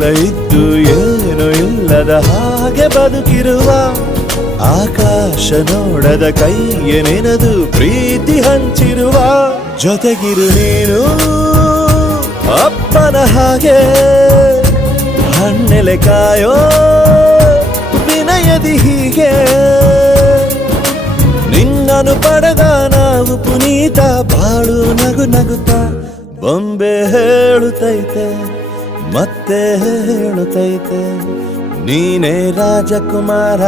ಎಲ್ಲ ಇದ್ದು ಏನು ಇಲ್ಲದ ಹಾಗೆ ಬದುಕಿರುವ ಆಕಾಶ ನೋಡದ ಕೈಯೇ ನೆನೆದು ಪ್ರೀತಿ ಹಂಚಿರುವ ಜೊತೆಗಿರು ನೀನು ಅಪ್ಪನ ಹಾಗೆ ಹಣ್ಣೆಲೆ ಕಾಯೋ ವಿನಯದಿ ಹೀಗೆ ನಿನ್ನನು ಪಡೆದ ನಾವು ಪುನೀತ ಬಾಳು ನಗು ನಗುತ್ತಾ ಬೊಂಬೆ ಹೇಳುತ್ತೈತೆ ಮತ್ತೆ ಹೇಳುತ್ತೈತೆ ನೀನೇ ರಾಜಕುಮಾರ.